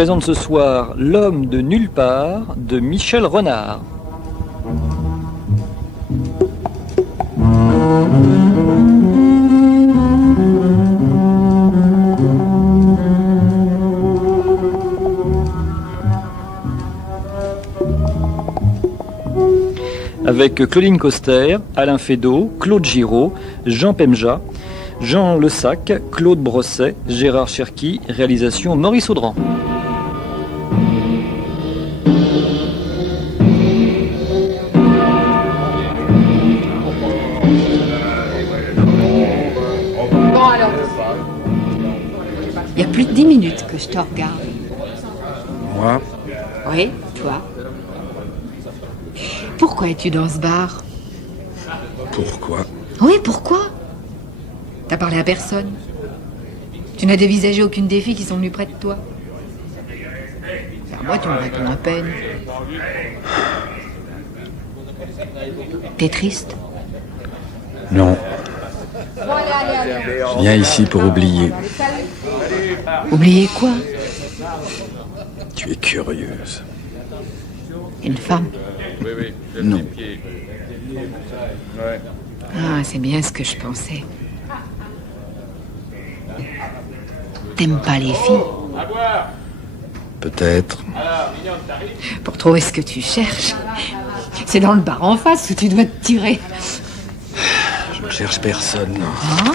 Présente ce soir L'homme de nulle part de Michel Renard. Avec Claudine Coster, Alain Fédot, Claude Giraud, Jean Pemja, Jean Lessac, Claude Brosset, Gérard Cherki, réalisation Maurice Audran. Bon alors, il y a plus de 10 minutes que je te regarde. Moi? Oui, toi. Pourquoi es-tu dans ce bar? Pourquoi? Oui, pourquoi? T'as parlé à personne. Tu n'as dévisagé aucune des filles qui sont venues près de toi. Moi, tu me réponds à peine. T'es triste? Non. Je viens ici pour oublier. Oublier quoi? Tu es curieuse. Une femme? Non. Ah, c'est bien ce que je pensais. T'aimes pas les filles? Peut-être. Pour trouver ce que tu cherches, c'est dans le bar en face où tu dois te tirer. Je ne cherche personne. Hein?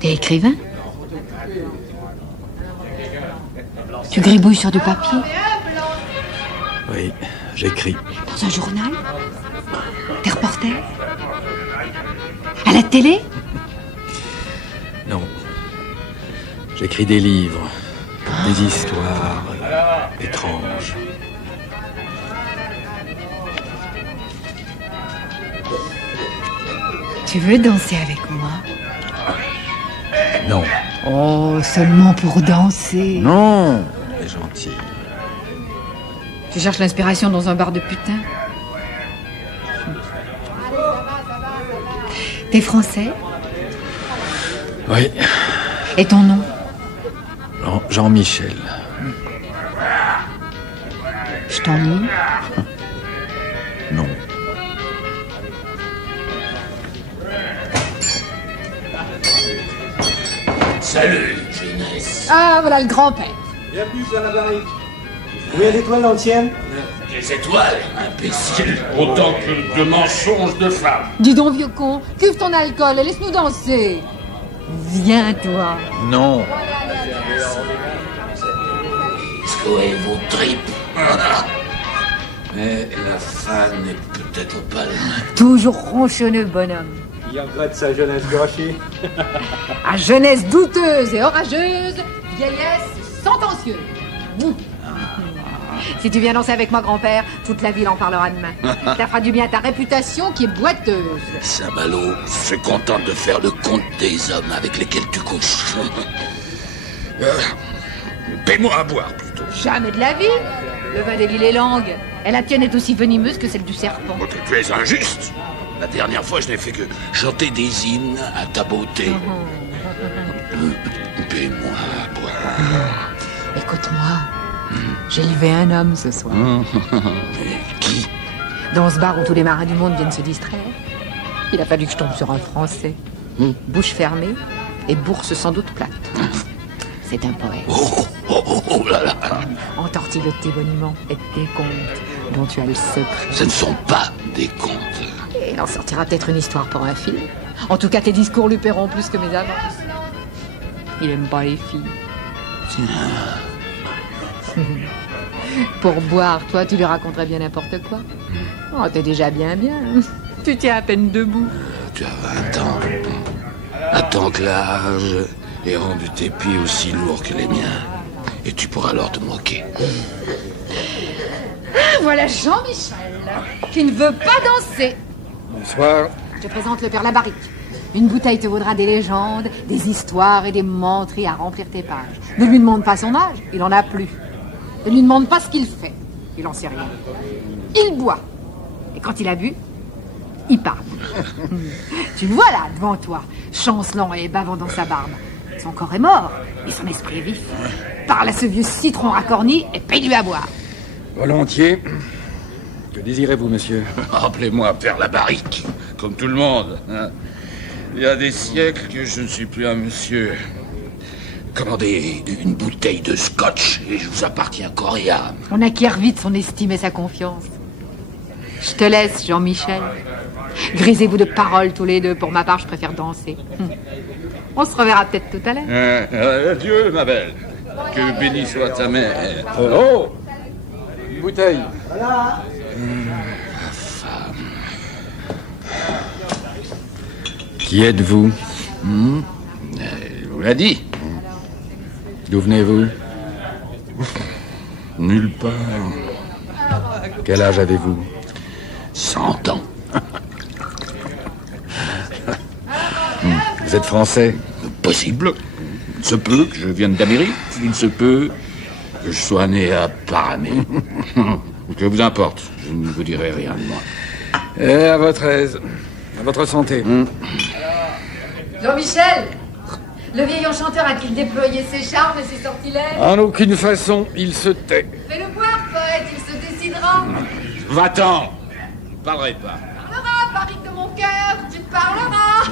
T'es écrivain? Tu gribouilles sur du papier? Oui, j'écris. Dans un journal? T'es reporter? À la télé? Non. J'écris des livres, des histoires étranges. Tu veux danser avec moi? Non. Oh, seulement pour danser. Non. C'est gentil. Tu cherches l'inspiration dans un bar de putain? T'es français? Oui. Et ton nom? Jean-Michel. Je t'ennuie? Non. Salut, jeunesse. Ah, voilà le grand-père. Il y a plus à la barrique. Combien d'étoiles dans le tien? Des étoiles, imbécile. Autant que de mensonges de femmes. Dis donc, vieux con, cuve ton alcool et laisse-nous danser. Viens, toi. Non. Secouez vos tripes. Mais la femme n'est peut-être pas loin. Toujours ronchonneux, bonhomme. Il regrette sa jeunesse gâchée. À jeunesse douteuse et orageuse, vieillesse sentencieuse. Si tu viens danser avec moi, grand-père, toute la ville en parlera demain. Ça fera du bien à ta réputation qui est boiteuse. Saint-Malo se contente de faire le compte des hommes avec lesquels tu couches. Paie-moi à boire, plutôt. Jamais de la vie. Le vin délie les langues. Et la tienne est aussi venimeuse que celle du serpent. Oh, tu es injuste. La dernière fois, je n'ai fait que chanter des hymnes à ta beauté. Paie-moi à boire. Écoute-moi, j'ai élevé un homme ce soir. Qui? Dans ce bar où tous les marins du monde viennent se distraire, il a fallu que je tombe sur un Français. Bouche fermée et bourse sans doute plate. C'est un poète. Oh là là. Entortille de tes boniments et de tes contes dont tu as le secret. Ce ne sont pas des contes. Et il en sortira peut-être une histoire pour un film. En tout cas, tes discours lui paieront plus que mes avances. Il aime pas les filles. Pour boire, toi, tu lui raconterais bien n'importe quoi. Oh, t'es déjà bien. Tu tiens à peine debout. Tu as 20 ans. Attends que l'âge ait rendu tes pieds aussi lourds que les miens. Et tu pourras alors te moquer. Ah, voilà Jean-Michel, qui ne veut pas danser. Bonsoir. Je te présente le père Labarique. Une bouteille te vaudra des légendes, des histoires et des menteries à remplir tes pages. Ne lui demande pas son âge, il en a plus. Ne lui demande pas ce qu'il fait, il en sait rien. Il boit. Et quand il a bu, il parle. Tu le vois là, devant toi, chancelant et bavant dans sa barbe. Son corps est mort, Et son esprit est vif. Parle à ce vieux citron racorni et paye-lui à boire. Volontiers. Que désirez-vous, monsieur? Rappelez-moi Père Labarique, comme tout le monde. Hein. Il y a des siècles que je ne suis plus un monsieur. Commandez une bouteille de scotch et je vous appartiens corps et âme. On acquiert vite son estime et sa confiance. Je te laisse, Jean-Michel. Grisez-vous de paroles tous les deux. Pour ma part, je préfère danser. On se reverra peut-être tout à l'heure. Adieu, ma belle. Que béni soit ta mère. Oh! Une bouteille. Qui êtes-vous? Je vous l'a dit. D'où venez-vous? Nulle part. Quel âge avez-vous? 100 ans. Vous êtes français? Possible. Il se peut que je vienne d'Amérique. Il se peut que je sois né à Paramé. Que vous importe. Je ne vous dirai rien de moi. Et à votre aise. À votre santé. Jean-Michel, le vieil enchanteur a-t-il déployé ses charmes et ses sortilèges? En aucune façon, il se tait. Fais-le voir, poète, il se décidera. Va-t'en. Je ne parlerai pas. Parleras, Paris de mon cœur, tu parleras.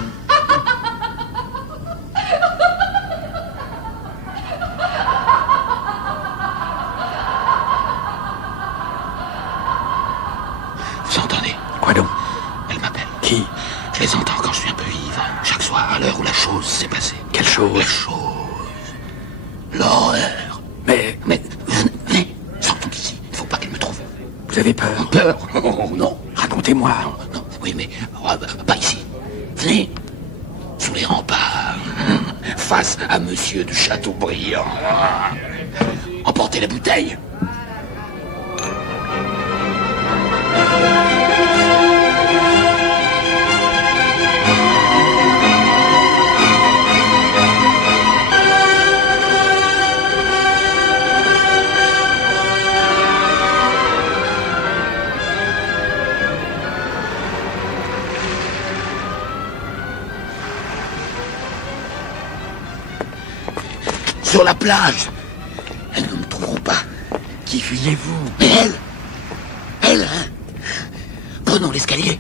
Vous entendez? Quoi donc? Elle m'appelle. Qui? Je les entends quand je suis un peu vive. Chaque soir, à l'heure où la chose s'est passée. Quelle chose? La chose. L'horreur. Mais, venez, sortons d'ici. Il ne faut pas qu'elle me trouve. Vous avez peur? Peur? Oh, non. Racontez-moi. Non, oui, mais pas ici. Venez. Sous les remparts. Face à Monsieur de Chateaubriand. Emportez la bouteille. Sur la plage. Elles ne me trouveront pas. Qui fuyez-vous? Mais elle, hein. Prenons l'escalier.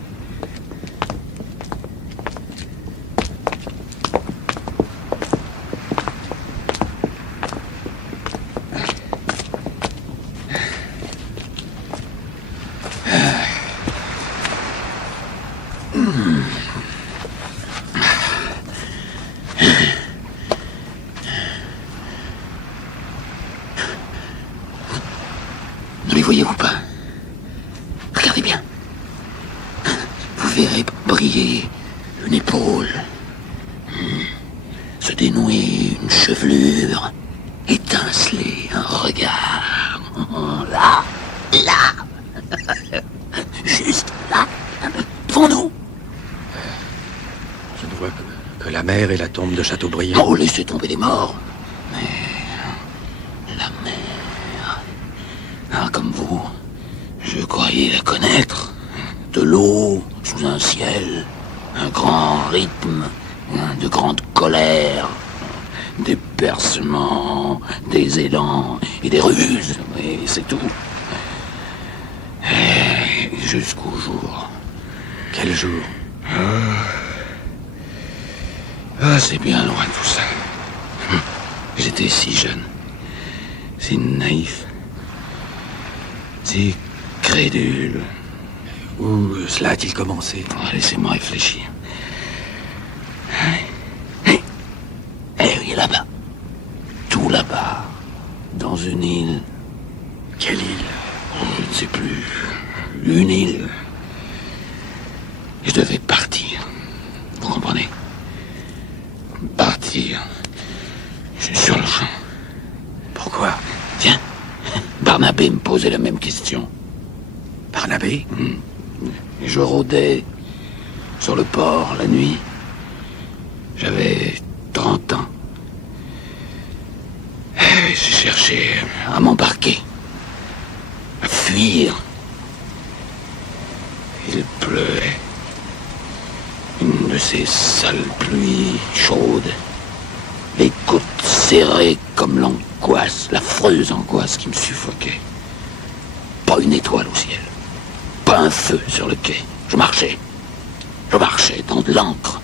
Ne les voyez-vous pas? Regardez bien. Vous verrez briller une épaule, se dénouer une chevelure, étinceler un regard. Là, juste là, devant nous. Je ne vois que la mer et la tombe de Chateaubriand. Oh, laissez tomber les morts. Mais la mer... Ah, comme vous, je croyais la connaître. De l'eau sous un ciel, un grand rythme, de grandes colères, des percements, des élans et des ruses. Et c'est tout. Et jusqu'au jour. Quel jour? Ah, c'est bien loin tout ça. J'étais si jeune, si naïf, si crédule. Où cela a-t-il commencé? Oh, laissez-moi réfléchir. Oui, là-bas. Tout là-bas. Dans une île. Quelle île? Je ne sais plus. Une île. Je devais partir. Vous comprenez? Partir. Je suis sur le champ. Pourquoi? Tiens, Barnabé me posait la même question. Barnabé? Et je rôdais sur le port la nuit. J'avais 30 ans. Et j'ai cherché à m'embarquer, à fuir. Il pleuvait. Une de ces sales pluies chaudes. Les gouttes serré comme l'angoisse, l'affreuse angoisse qui me suffoquait. Pas une étoile au ciel, pas un feu sur le quai. Je marchais dans de l'encre.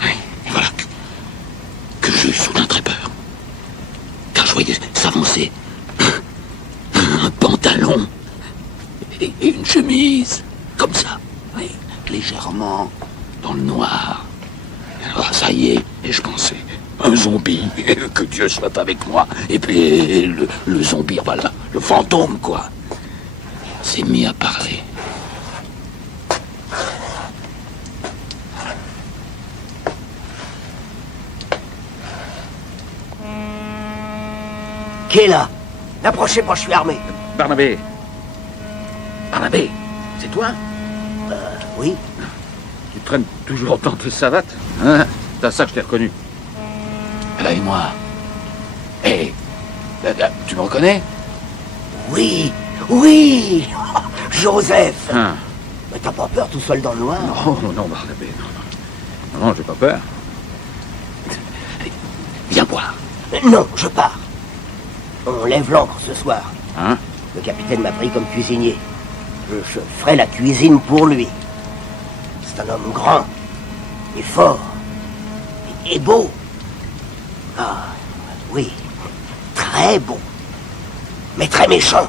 Oui, et voilà que j'eus soudain très peur. Car je voyais s'avancer un pantalon et une chemise, comme ça, oui, légèrement dans le noir. Ah, ça y est, et je pensais, un zombie, que Dieu soit avec moi. Et puis le zombie, voilà, le fantôme, quoi. On s'est mis à parler. Qui est là? N'approchez pas, je suis armé. Barnabé. Barnabé, c'est toi? Oui. Tu traînes toujours dans tes savates, hein? C'est à ça que je t'ai reconnu. Et moi. Hé, tu me reconnais? Oui, oui. Joseph. Hein? Mais t'as pas peur tout seul dans le noir? Non, Barnabé, non. Non, j'ai pas peur. Viens boire. Non, je pars. On lève l'ancre ce soir. Hein? Le capitaine m'a pris comme cuisinier. Je ferai la cuisine pour lui. C'est un homme grand, et fort, et beau. Ah, oui, très beau, mais très méchant.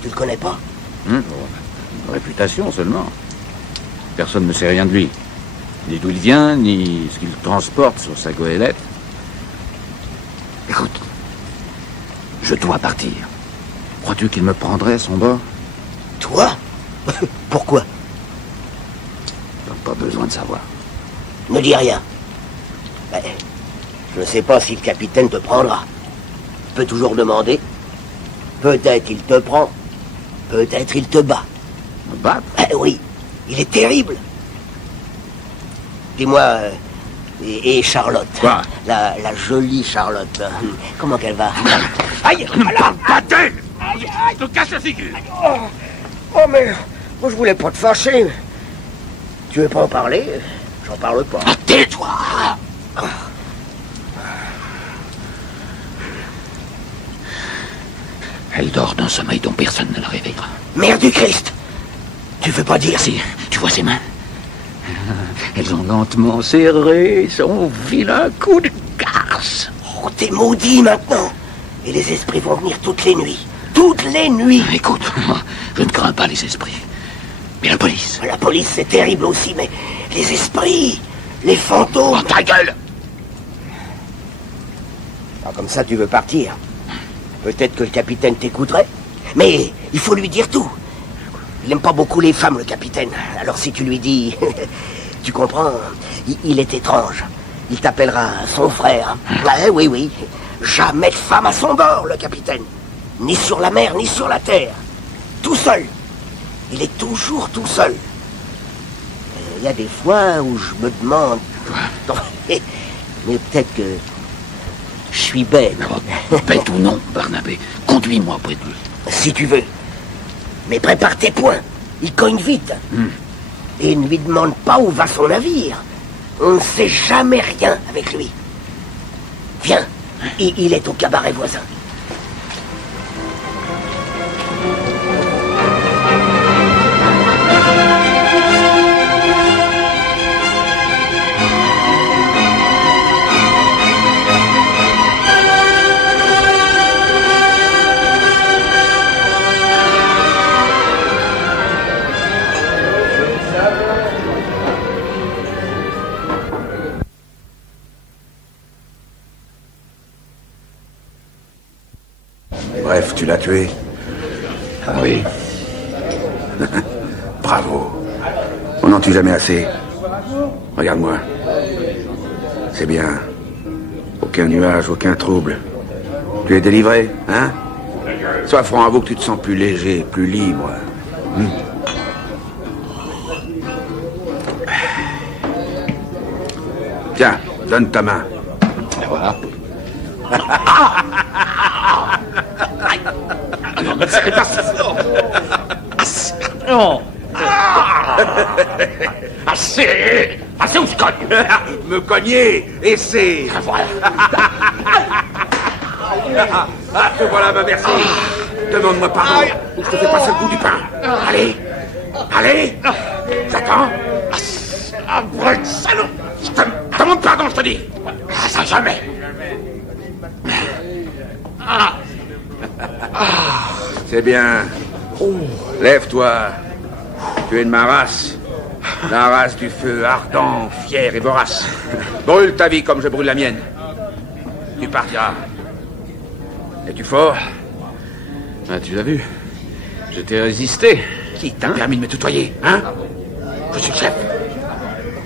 Tu le connais pas? Une réputation seulement. Personne ne sait rien de lui. Ni d'où il vient, ni ce qu'il transporte sur sa goélette. Écoute, je dois partir. Crois-tu qu'il me prendrait son bord? Toi? Pourquoi? Pas besoin de savoir. Ne dis rien. Ben, je ne sais pas si le capitaine te prendra. Tu peux toujours demander. Peut-être il te prend. Peut-être il te bat. Me battre? Oui, il est terrible. Dis-moi, et Charlotte? Quoi? La jolie Charlotte. Comment qu'elle va? Aïe! Ne me parle pas d'elle! Je te casse la figure! Oh, mais moi, je voulais pas te fâcher. Tu veux pas en parler? J'en parle pas. Ah, tais-toi! Elle dort d'un sommeil dont personne ne la réveillera. Mère du Christ! Tu veux pas dire? Si, tu vois ses mains? Elles ont lentement serré son vilain coup de garce. Oh, t'es maudit maintenant. Et les esprits vont venir toutes les nuits. Toutes les nuits! Écoute, moi, je ne crains pas les esprits. Mais la police? La police, c'est terrible aussi, mais les esprits, les fantômes... Oh, ta gueule! Ah, comme ça, tu veux partir. Peut-être que le capitaine t'écouterait. Mais il faut lui dire tout. Il n'aime pas beaucoup les femmes, le capitaine. Alors si tu lui dis... tu comprends? Il est étrange. Il t'appellera son frère. Ouais, oui. Jamais de femme à son bord, le capitaine. Ni sur la mer, ni sur la terre. Tout seul. Il est toujours tout seul. Il y a des fois où je me demande... Mais peut-être que... je suis bête. Bête ou non, Barnabé, conduis-moi près de lui. Si tu veux. Mais prépare tes poings. Il cogne vite. Et ne lui demande pas où va son navire. On ne sait jamais rien avec lui. Viens, il est au cabaret voisin. Bref, tu l'as tué. Ah oui. Bravo. On n'en tue jamais assez. Regarde-moi. C'est bien. Aucun nuage, aucun trouble. Tu es délivré, hein? Sois franc, avoue que tu te sens plus léger, plus libre. Tiens, donne ta main. Et voilà. Non, mais c'est pas ça. Non. Assez. Assez ou je cogne? Me cogner, et c'est... Voilà. Te voilà, ma merci. Demande-moi pardon, ou je te fais passer le bout du pain. Allez, allez, j'attends. Après, salaud! Je te demande pardon, je te dis! Ah, ça jamais! C'est bien. Lève-toi. Tu es de ma race. La race du feu ardent, fier et vorace. Brûle ta vie comme je brûle la mienne. Tu partiras. Es-tu fort? Ah, tu l'as vu. Je t'ai résisté. Qui t'a permis de me tutoyer, hein? Je suis le chef.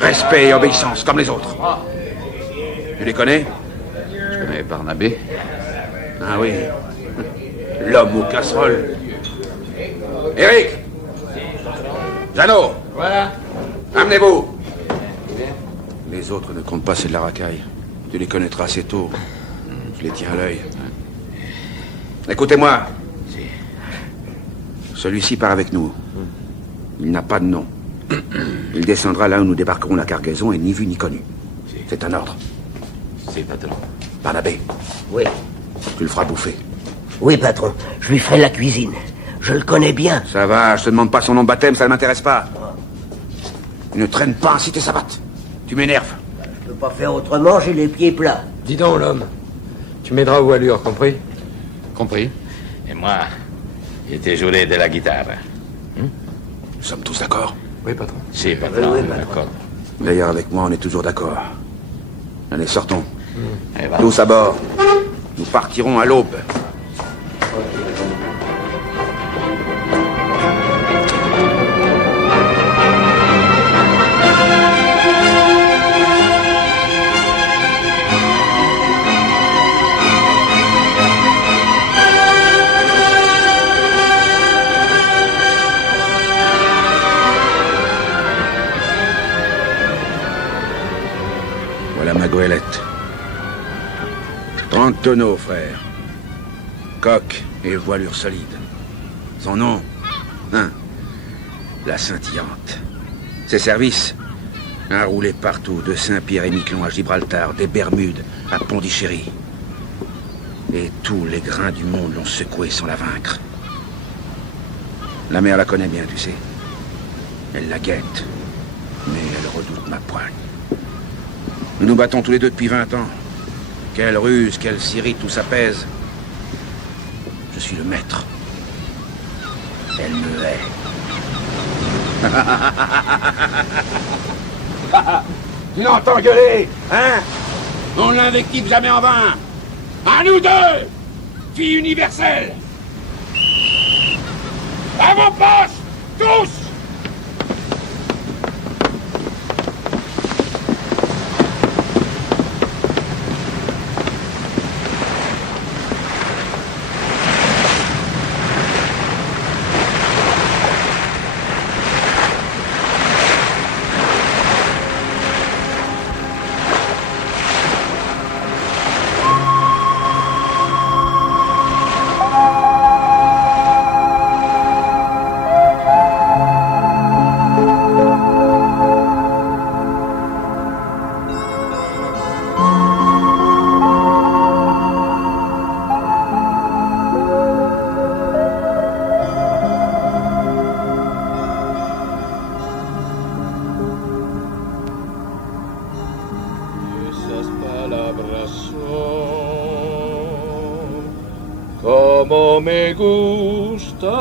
Respect et obéissance, comme les autres. Tu les connais? Je connais Barnabé. Ah oui. L'homme aux casseroles. Eric! Jeannot! Voilà. Amenez-vous! Les autres ne comptent pas, c'est de la racaille. Tu les connaîtras assez tôt. Je les tiens à l'œil. Écoutez-moi. Celui-ci part avec nous. Il n'a pas de nom. Il descendra là où nous débarquerons la cargaison et ni vu ni connu. C'est un ordre. C'est patron. Barnabé, Oui. tu le feras bouffer. Oui, patron. Je lui ferai la cuisine. Je le connais bien. Ça va, je te demande pas son nom de baptême, ça ne m'intéresse pas. Ne traîne pas ainsi tes savates. Tu m'énerves. Je peux pas faire autrement, j'ai les pieds plats. Dis donc, l'homme. Tu m'aideras aux allures, compris? Compris. Et moi, je t'ai joué de la guitare. Nous sommes tous d'accord. Oui, patron. Si, patron, Oui, patron. d'accord. D'ailleurs, avec moi, on est toujours d'accord. Allez, sortons. Et va. Tous à bord. Nous partirons à l'aube. Voilà ma goélette. 30 tonneaux, frère. Coque et voilure solide. Son nom, la scintillante. Ses services, un roulé partout, de Saint-Pierre et Miquelon à Gibraltar, des Bermudes à Pondichéry. Et tous les grains du monde l'ont secouée sans la vaincre. La mer la connaît bien, tu sais. Elle la guette, mais elle redoute ma poigne. Nous nous battons tous les deux depuis 20 ans. Quelle ruse, quelle scierie, tout s'apaise. Je suis le maître. Elle me hait. Tu l'entends gueuler, hein? On l'invective jamais en vain. À nous deux, filles universelles. À vos postes, tous! Como me gustas.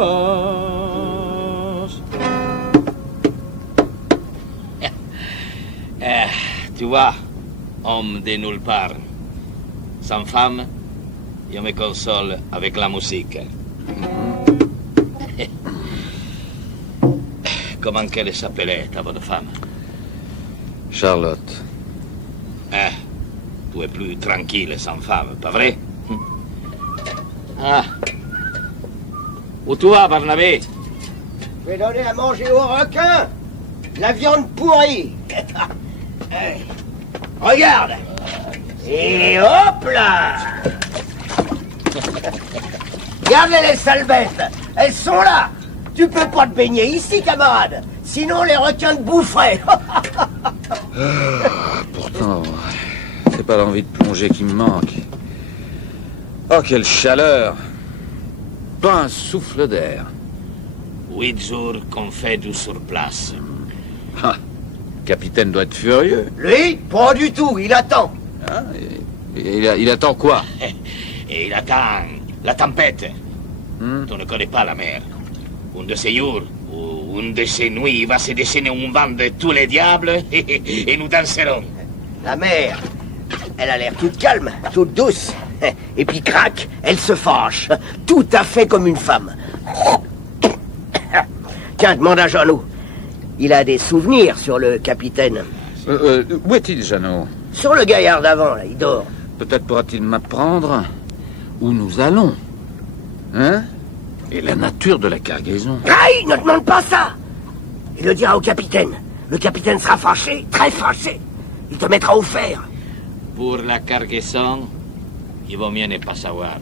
Tu vois, homme de nulle part. Sans femme, je me console avec la musique. Comment qu'elle s'appelait, ta bonne femme? Charlotte. Tu es plus tranquille sans femme, pas vrai? Ah. Où tu vas, Barnabé? Je vais donner à manger aux requins. La viande pourrie. Hey, regarde. Et hop là. Regarde les sales bêtes. Elles sont là. Tu peux pas te baigner ici, camarade. Sinon, les requins te boufferaient. Pourtant, c'est pas l'envie de plonger qui me manque. Oh, quelle chaleur! Pas un souffle d'air. 8 jours qu'on fait du surplace. Ah, le capitaine doit être furieux. Lui, pas du tout, il attend. Ah, il attend quoi? Et il attend la tempête. Tu ne connais pas la mer. Un de ces jours, ou une de ces nuits, il va se dessiner un vent de tous les diables et nous danserons. La mer, elle a l'air toute calme, toute douce. Et puis crac, elle se fâche. Tout à fait comme une femme. Tiens, demande à Jeannot. Il a des souvenirs sur le capitaine. Où est-il, Jeannot? Sur le gaillard d'avant, là, il dort. Peut-être pourra-t-il m'apprendre où nous allons. Hein? Et la nature de la cargaison. Aïe, ne demande pas ça. Il le dira au capitaine. Le capitaine sera fâché, très fâché. Il te mettra au fer. Pour la cargaison, il vaut mieux ne pas savoir.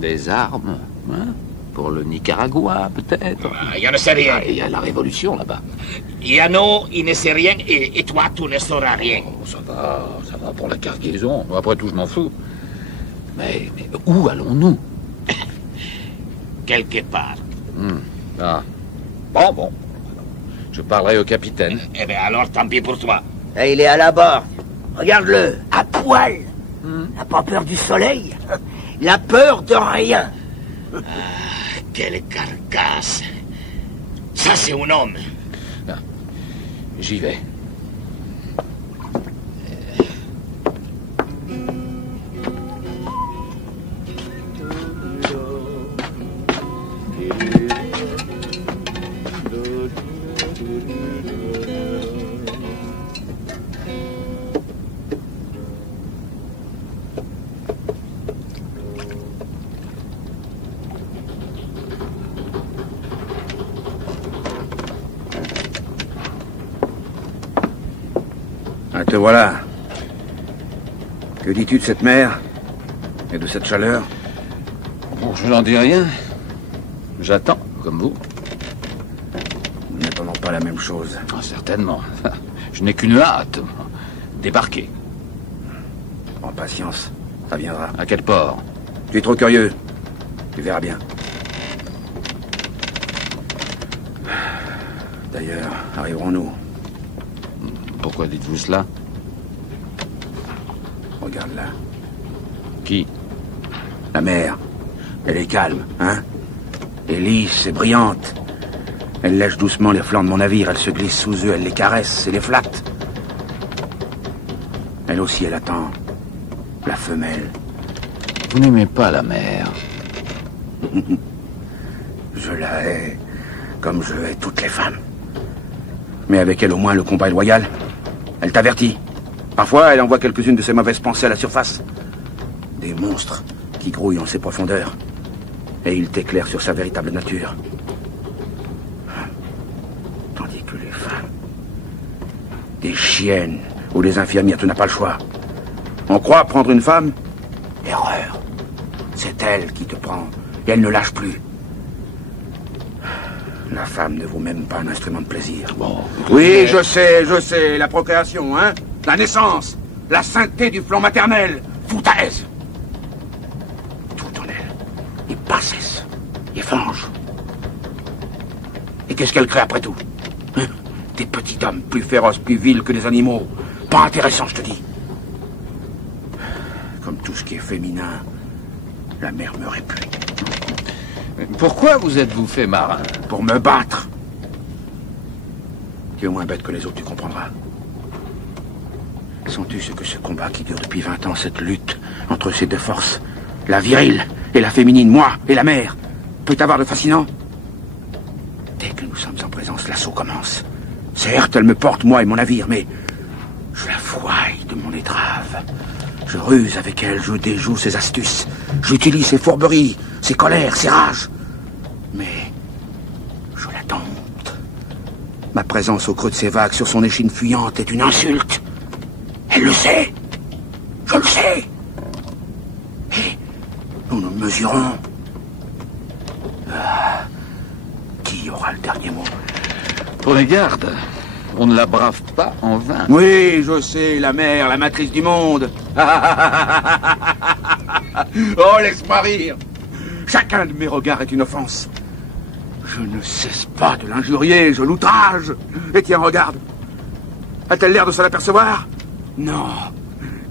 Des armes, hein? Pour le Nicaragua, peut-être. Il ne sait rien. Il y a la révolution là-bas. Yano, il ne sait rien et toi, tu ne sauras rien. Oh, ça va pour la cargaison. Après tout, je m'en fous. Mais où allons-nous? Quelque part. Ah. Bon. Je parlerai au capitaine. Eh bien, alors, tant pis pour toi. Et il est à la barre. Regarde-le, à poil. Il n'a pas peur du soleil. Il a peur de rien. Quelle carcasse. Ça, c'est un homme. Ah. J'y vais. Te voilà. Que dis-tu de cette mer et de cette chaleur? Bon, je n'en dis rien. J'attends, comme vous. Nous n'attendons pas la même chose. Oh, certainement. Je n'ai qu'une hâte. Débarquer. Prends patience. Ça viendra. À quel port? Tu es trop curieux. Tu verras bien. D'ailleurs, arriverons-nous? Pourquoi dites-vous cela? Regarde là. Qui? La mer. Elle est calme, hein? Elle est lisse et brillante. Elle lèche doucement les flancs de mon navire. Elle se glisse sous eux, elle les caresse et les flatte. Elle aussi, elle attend. La femelle. Vous n'aimez pas la mer? Je la hais, comme je hais toutes les femmes. Mais avec elle, au moins, le combat est loyal. Elle t'avertit. Parfois, elle envoie quelques-unes de ses mauvaises pensées à la surface. Des monstres qui grouillent en ses profondeurs. Et il t'éclaire sur sa véritable nature. Tandis que les femmes... des chiennes ou des infirmières, tu n'as pas le choix. On croit prendre une femme? Erreur. C'est elle qui te prend. Et elle ne lâche plus. La femme ne vaut même pas un instrument de plaisir. Bon. Oui, je sais. La procréation, hein? La naissance. La sainteté du flanc maternel. Foutaise. Tout en elle est bassesse. Et fange. Et qu'est-ce qu'elle crée après tout? Hein? Des petits hommes plus féroces, plus vils que des animaux. Pas intéressants, je te dis. Comme tout ce qui est féminin, la mer me répugne. Pourquoi vous êtes-vous fait marin? Pour me battre. Tu es moins bête que les autres, tu comprendras. Sens-tu ce que ce combat qui dure depuis 20 ans, cette lutte entre ces deux forces, la virile et la féminine, moi et la mer, peut avoir de fascinant? Dès que nous sommes en présence, l'assaut commence. Certes, elle me porte, moi et mon navire, mais je la fouaille de mon étrave. Je ruse avec elle, je déjoue ses astuces. J'utilise ses fourberies, ses colères, ses rages. Mais je la dompte. Ma présence au creux de ses vagues, sur son échine fuyante, est une insulte. Elle le sait. Je le sais. Et nous nous mesurons. Qui aura le dernier mot? Pour les gardes, On ne la brave pas en vain. Oui, je sais, la mère, la matrice du monde. Oh, laisse-moi rire. Chacun de mes regards est une offense. Je ne cesse pas de l'injurier, je l'outrage. Et tiens, regarde. A-t-elle l'air de s'en apercevoir? Non.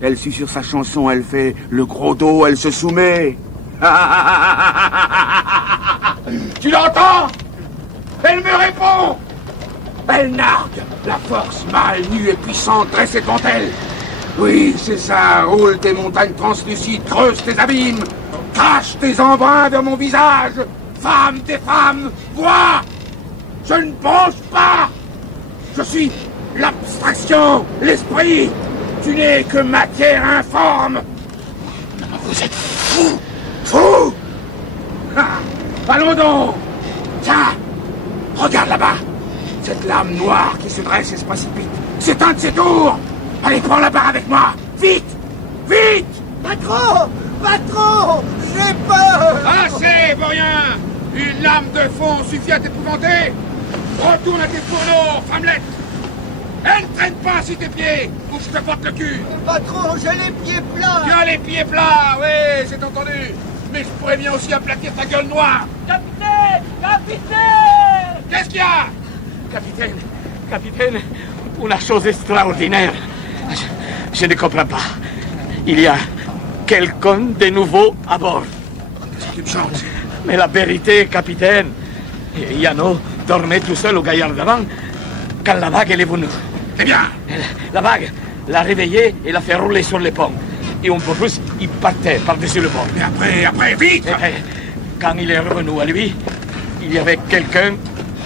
Elle suit sur sa chanson, elle fait le gros dos, elle se soumet. Tu l'entends? Elle me répond. Elle nargue. La force mâle, nue et puissante dressée devant elle. Oui, c'est ça. Roule tes montagnes translucides, creuse tes abîmes. Crache tes embruns vers mon visage. Femme des femmes, vois. Je ne bronche pas. Je suis l'abstraction, l'esprit. Tu n'es que matière informe. Vous êtes fou. Fou. Allons donc. Tiens, regarde là-bas. Cette lame noire qui se dresse et se précipite. C'est un de ces tours. Allez, prends la barre avec moi. Vite. Vite. Patron. Patron. J'ai peur. Assez, Vaurien. Une lame de fond suffit à t'épouvanter. Retourne à tes fourneaux, femmelette. Elle ne traîne pas sur tes pieds, ou je te porte le cul. Patron, j'ai les pieds plats. Tu as les pieds plats, oui, c'est entendu. Mais je pourrais bien aussi aplatir ta gueule noire. Capitaine! Capitaine! Qu'est-ce qu'il y a? Capitaine, une chose extraordinaire. Je ne comprends pas. Il y a quelqu'un de nouveau à bord. Qu'est-ce qui me chante? Mais la vérité, capitaine, Yano dormait tout seul au gaillard d'avant quand la vague elle est venue. Eh bien? La vague l'a réveillé et l'a fait rouler sur les ponts. Et un peu plus, il partait par-dessus le pont. Mais après, vite! Quand il est revenu à lui, il y avait quelqu'un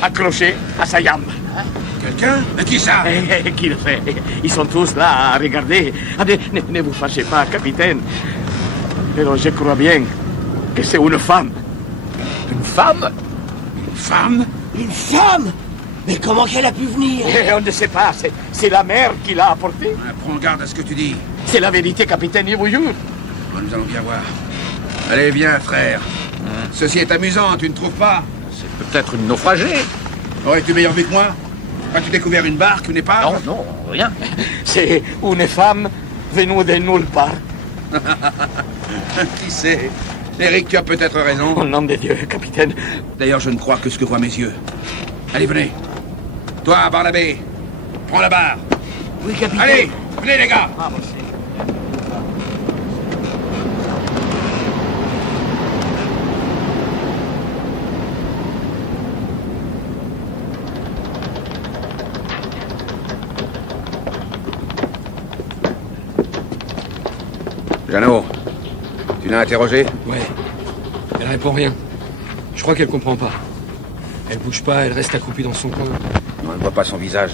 accroché à sa jambe. Quelqu'un? Qui ça? Qui le fait? Ils sont tous là à regarder. Ne vous fâchez pas, capitaine. Mais je crois bien que c'est une femme. Une femme? Une femme? Une femme? Mais comment qu'elle a pu venir? On ne sait pas, c'est la mère qui l'a apportée. Prends garde à ce que tu dis. C'est la vérité, capitaine, je vous jure. Nous allons bien voir. Allez, viens, frère. Ceci est amusant, tu ne trouves pas? C'est peut-être une naufragée. Aurais-tu meilleur vu que moi? As-tu découvert une barque, une épave? Non, rien. C'est une femme venue de nulle part. Qui sait? Eric, tu as peut-être raison. Au nom de Dieu, capitaine. D'ailleurs, je ne crois que ce que voient mes yeux. Allez, venez. Toi, Barnabé, prends la barre. Oui, capitaine. Allez, venez, les gars. Jeannot, tu l'as interrogé? Ouais. Elle répond rien. Je crois qu'elle comprend pas. Elle bouge pas, elle reste accroupie dans son coin. On ne voit pas son visage.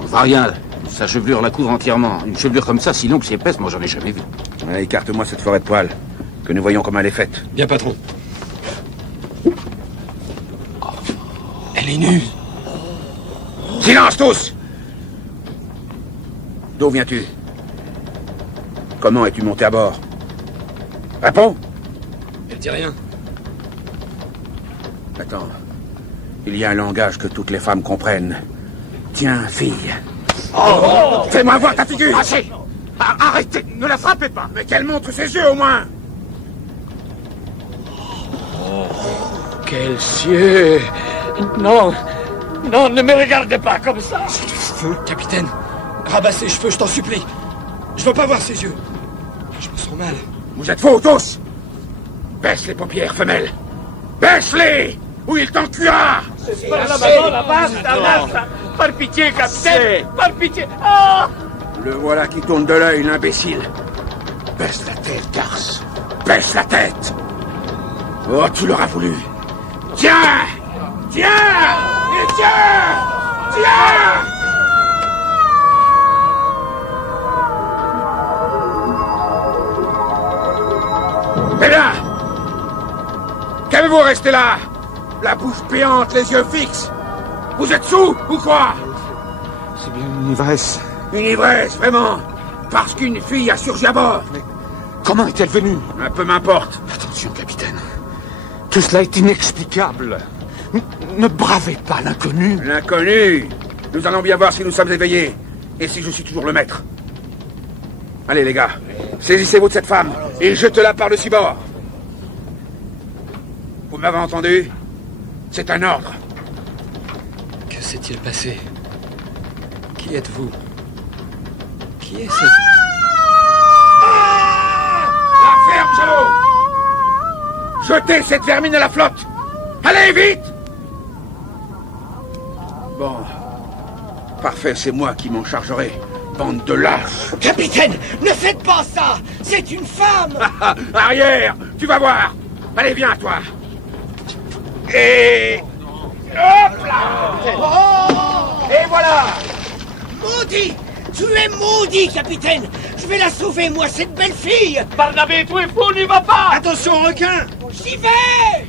On voit rien. Sa chevelure la couvre entièrement. Une chevelure comme ça, si longue, si épaisse, moi j'en ai jamais vu. Ouais, écarte-moi cette forêt de poils. Que nous voyons comment elle est faite. Bien, patron. Elle est nue. Silence tous! D'où viens-tu? Comment es-tu monté à bord? Réponds! Elle dit rien. Attends. Il y a un langage que toutes les femmes comprennent. Tiens, fille. Fais-moi voir ta figure! Assez! Arrêtez! Ne la frappez pas! Mais qu'elle montre ses yeux, au moins! Quels cieux! Non! Non, ne me regardez pas comme ça! C'est du feu, capitaine. Rabasse ses cheveux, je t'en supplie. Je veux pas voir ses yeux. Je me sens mal. Vous êtes faux, tous! Baisse les paupières, femelle! Baisse-les! Ou il t'en cuira! Par pitié, capitaine! Par pitié! Ah! Le voilà qui tourne de l'œil, l'imbécile. Baisse la tête, garce. Baisse la tête. Oh, tu l'auras voulu. Tiens! Tiens! Et tiens! Tiens! Eh bien! Qu'avez-vous resté là? La bouche béante, les yeux fixes. Vous êtes sous ou quoi? C'est bien une ivresse. Une ivresse, vraiment. Parce qu'une fille a surgi à bord. Mais comment est-elle venue? Un peu m'importe. Attention, capitaine. Tout cela est inexplicable. Ne bravez pas l'inconnu. L'inconnu? Nous allons bien voir si nous sommes éveillés. Et si je suis toujours le maître. Allez, les gars. Saisissez-vous de cette femme et jetez-la par-dessus bord. Vous m'avez entendu? C'est un ordre. Que s'est-il passé? Qui êtes-vous? Qui est cette... La ferme, Jalot! Jetez cette vermine à la flotte! Allez, vite! Bon. Parfait, c'est moi qui m'en chargerai. Bande de lâches! Capitaine, ne faites pas ça! C'est une femme! Arrière! Tu vas voir! Allez, viens, toi! Et... hop là! Oh! Et voilà! Maudit! Tu es maudit, capitaine! Je vais la sauver, moi, cette belle fille! Barnabé, tu es fou, n'y va pas! Attention, requin! J'y vais!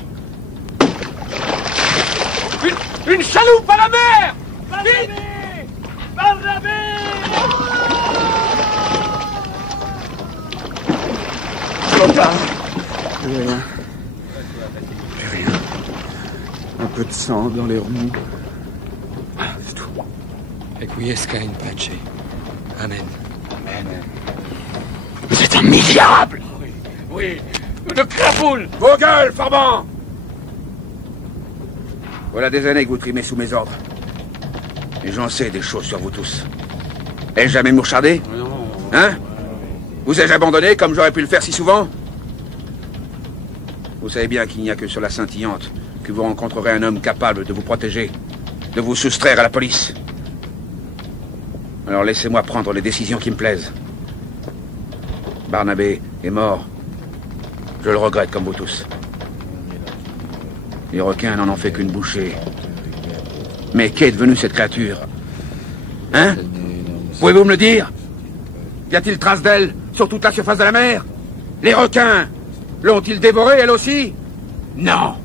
Une chaloupe à la mer! Vite! Barnabé! Plus rien. Plus rien. Un peu de sang dans les remous. C'est tout. Requiesca in pace. Amen. Amen. Vous êtes un misérable! Oui, une crapoule! Vos gueules, Forban! Voilà des années que vous trimez sous mes ordres. Et j'en sais des choses sur vous tous. Ai-je jamais mouchardé? Hein? Vous ai-je abandonné comme j'aurais pu le faire si souvent? Vous savez bien qu'il n'y a que sur la Scintillante que vous rencontrerez un homme capable de vous protéger, de vous soustraire à la police. Alors laissez-moi prendre les décisions qui me plaisent. Barnabé est mort. Je le regrette comme vous tous. Les requins n'en ont fait qu'une bouchée. Mais qu'est devenue cette créature? Hein? Pouvez-vous me le dire? Y a-t-il trace d'elle sur toute la surface de la mer? Les requins l'ont-ils dévorée, elle aussi? Non.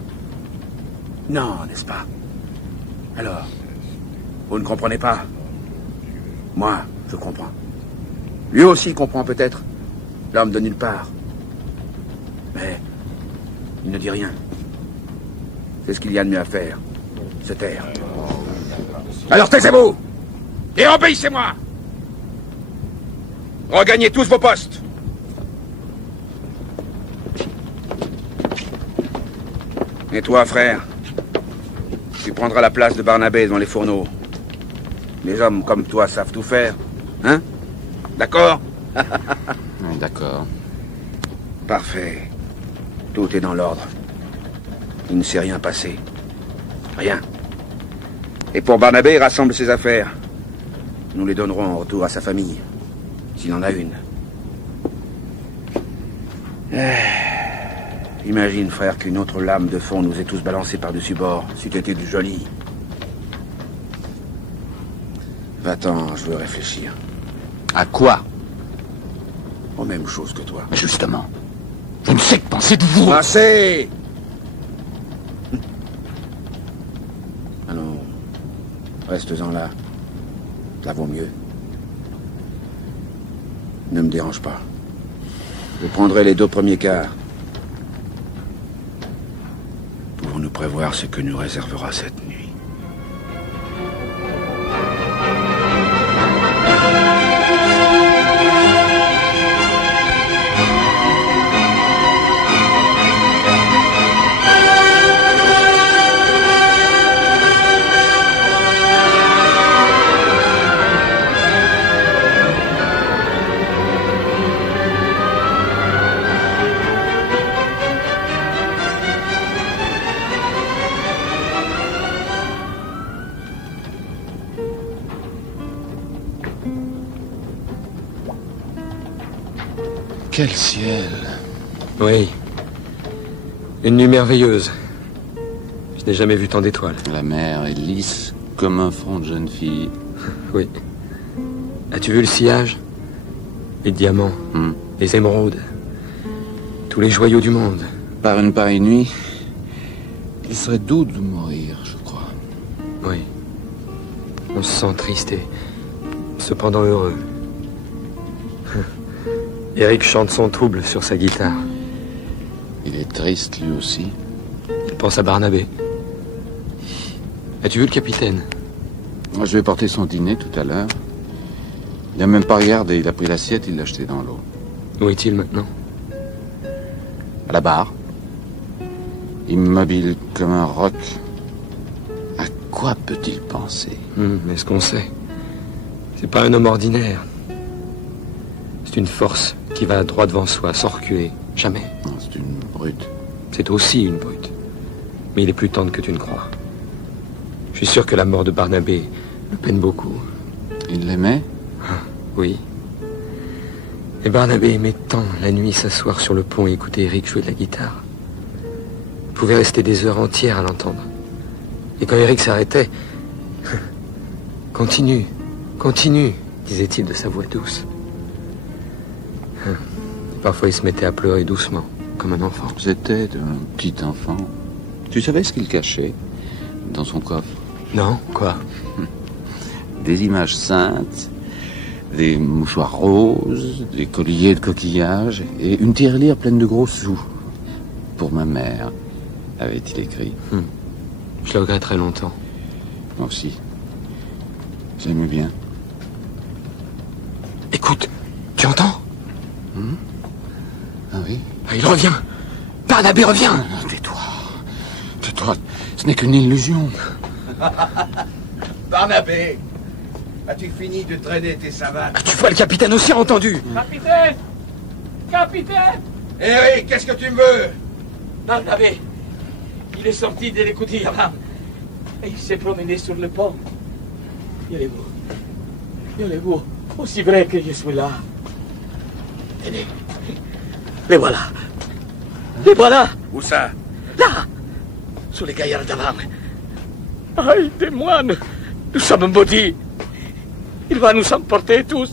Non, n'est-ce pas? Alors, vous ne comprenez pas? Moi, je comprends. Lui aussi comprend peut-être. L'homme de nulle part. Mais il ne dit rien. C'est ce qu'il y a de mieux à faire. Se taire. Alors taisez-vous! Et obéissez-moi! Regagnez tous vos postes! Et toi, frère, tu prendras la place de Barnabé dans les fourneaux. Les hommes comme toi savent tout faire. Hein? D'accord? Oui, d'accord. Parfait. Tout est dans l'ordre. Il ne s'est rien passé. Rien. Et pour Barnabé, rassemble ses affaires. Nous les donnerons en retour à sa famille. S'il en a une. Imagine, frère, qu'une autre lame de fond nous ait tous balancés par-dessus bord. C'eût été du joli. Va-t'en, je veux réfléchir. À quoi? Aux mêmes choses que toi. Mais justement, je ne sais que penser de vous. Assez! Allons, restes-en là. Ça vaut mieux. Ne me dérange pas. Je prendrai les 2 premiers quarts. Pouvons-nous prévoir ce que nous réservera cette nuit? Quel ciel! Oui. Une nuit merveilleuse. Je n'ai jamais vu tant d'étoiles. La mer est lisse comme un front de jeune fille. Oui. As-tu vu le sillage? Les diamants, les émeraudes, tous les joyaux du monde. Par une pareille nuit, il serait doux de mourir, je crois. Oui. On se sent triste et cependant heureux. Eric chante son trouble sur sa guitare. Il est triste, lui aussi. Il pense à Barnabé. As-tu vu le capitaine? Moi, je vais porter son dîner tout à l'heure. Il n'a même pas regardé. Il a pris l'assiette, il l'a jetée dans l'eau. Où est-il maintenant? À la barre. Immobile comme un roc. À quoi peut-il penser? Mais ce qu'on sait, c'est pas un homme ordinaire. C'est une force qui va droit devant soi, sans reculer. Jamais. Non, c'est une brute. C'est aussi une brute. Mais il est plus tendre que tu ne crois. Je suis sûr que la mort de Barnabé le peine beaucoup. Il l'aimait? Oui. Et Barnabé aimait tant la nuit s'asseoir sur le pont et écouter Eric jouer de la guitare. Il pouvait rester des heures entières à l'entendre. Et quand Eric s'arrêtait... Continue, continue, disait-il de sa voix douce. Et parfois il se mettait à pleurer doucement, comme un enfant. C'était un petit enfant. Tu savais ce qu'il cachait dans son coffre? Non, quoi? Des images saintes, des mouchoirs roses, des colliers de coquillages et une tirelire pleine de gros sous. Pour ma mère, avait-il écrit. Je le regretterai longtemps. Moi aussi. J'aimais bien. Écoute, tu entends? Ah oui? Il revient. Barnabé revient. Non, tais-toi. Tais-toi. Ce n'est qu'une illusion. Barnabé, as-tu fini de traîner tes savates? Tu vois, le capitaine aussi a entendu. Capitaine! Capitaine! Eric, qu'est-ce que tu me veux? Barnabé, il est sorti de l'écoutille-rame et il s'est promené sur le pont. Il est beau. Il est beau. Aussi vrai que je suis là. Tenez. Les voilà. Les voilà. Où ça? Là. Sous les gaillards d'avant. Aïe, des moines. Nous sommes maudits. Il va nous emporter tous.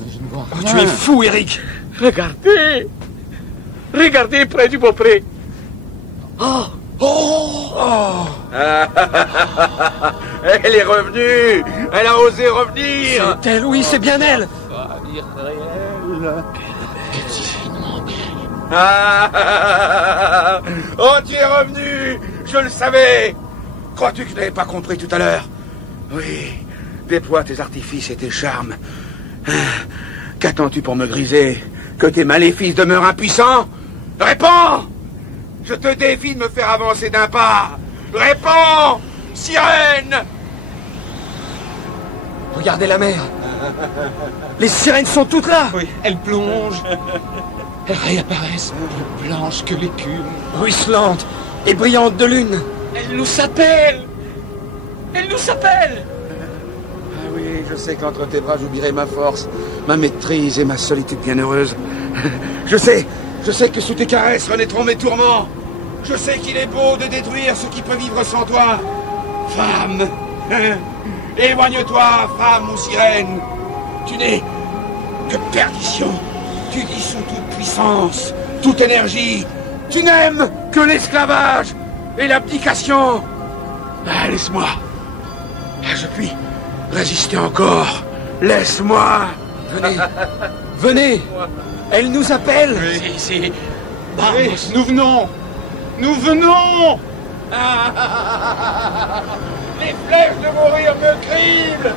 Tu es fou, Eric. Regardez. Regardez près du beaupré. Oh! Oh! Oh! Elle est revenue! Elle a osé revenir! C'est elle, oui, c'est bien elle! Oh, tu es revenu! Je le savais! Crois-tu que je n'avais pas compris tout à l'heure? Oui, déploie tes artifices et tes charmes. Qu'attends-tu pour me griser? Que tes maléfices demeurent impuissants? Réponds! Je te défie de me faire avancer d'un pas. Réponds, sirène! Regardez la mer. Les sirènes sont toutes là. Oui, elles plongent. Elles réapparaissent, plus blanches que l'écume. Ruisselantes et brillantes de lune. Elles nous appellent. Elles nous appellent. Ah oui, je sais qu'entre tes bras j'oublierai ma force, ma maîtrise et ma solitude bienheureuse. Je sais que sous tes caresses renaîtront mes tourments. Je sais qu'il est beau de détruire ce qui peut vivre sans toi. Femme, éloigne-toi, femme ou sirène. Tu n'es que perdition. Tu dissous toute puissance, toute énergie. Tu n'aimes que l'esclavage et l'abdication. Ah, laisse-moi. Je puis résister encore. Laisse-moi. Venez. Venez. Elle nous appelle. Si. Vamos, nous venons. Nous venons. Les flèches de mourir me criblent.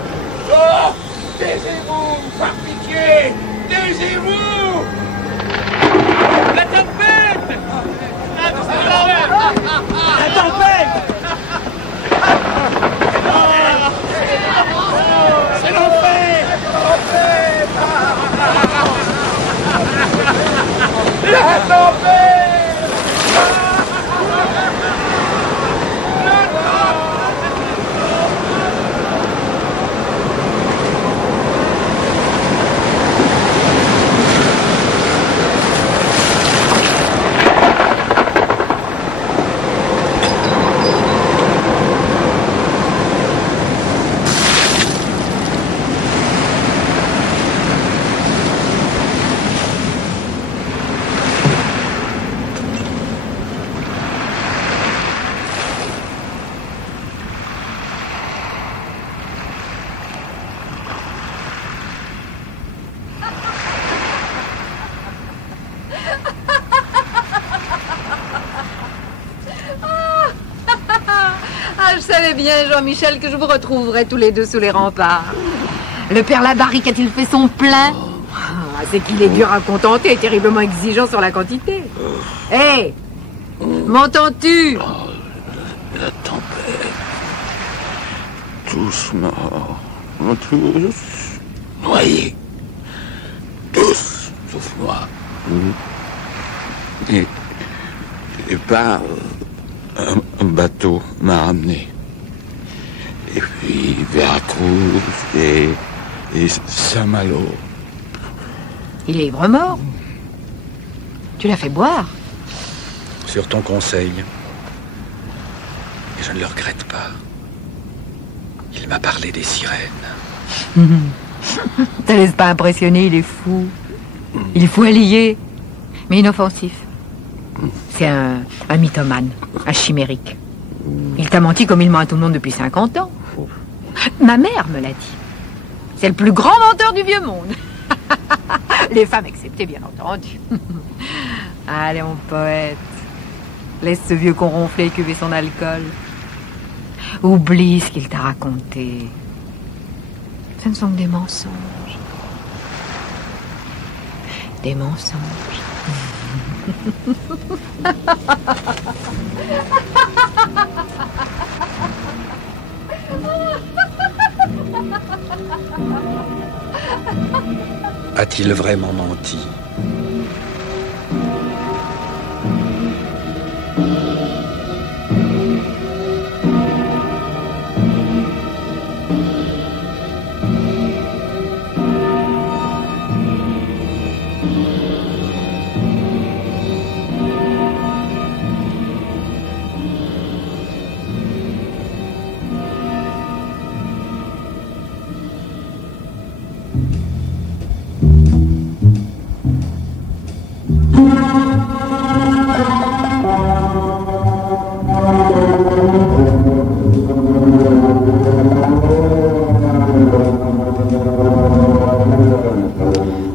Oh, taisez-vous, par pitié. Taisez-vous. La tempête. La tempête. C'est l'enfer. La tempête. savais bien, Jean-Michel, que je vous retrouverais tous les deux sous les remparts. Le père Labaric a-t-il fait son plein? C'est qu'il est dur à contenter et terriblement exigeant sur la quantité. Hé, m'entends-tu? La tempête. Tous morts. Tous noyés. Tous, sauf moi. Et par un bateau m'a ramené. Et puis Veracruz et Saint-Malo. Il est ivre-mort. Tu l'as fait boire. Sur ton conseil. Et je ne le regrette pas. Il m'a parlé des sirènes. Te laisse pas impressionner, il est fou. Il est fou allié, mais inoffensif. C'est un mythomane, un chimérique. Il t'a menti comme il ment à tout le monde depuis 50 ans. Ma mère me l'a dit. C'est le plus grand menteur du vieux monde. Les femmes exceptées, bien entendu. Allez, mon poète. Laisse ce vieux con ronfler et cuver son alcool. Oublie ce qu'il t'a raconté. Ce ne sont que des mensonges. Des mensonges. A-t-il vraiment menti?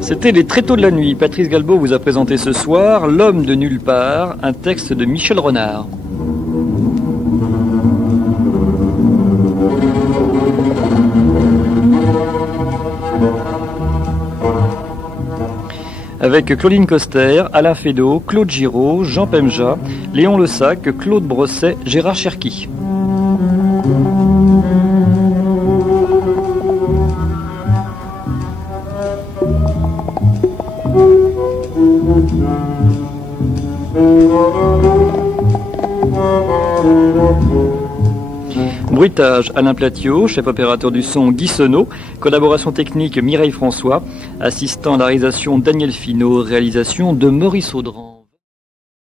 C'était Les Tréteaux de la nuit. Patrice Galbaud vous a présenté ce soir L'homme de nulle part, un texte de Michel Renard. Avec Claudine Coster, Alain Fédot, Claude Giraud, Jean Pemja, Léon Lessac, Claude Brosset, Gérard Cherki. Bruitage, Alain Platiot, chef opérateur du son Guy Senot, collaboration technique Mireille François, assistant à la réalisation Daniel Finot, réalisation de Maurice Audran.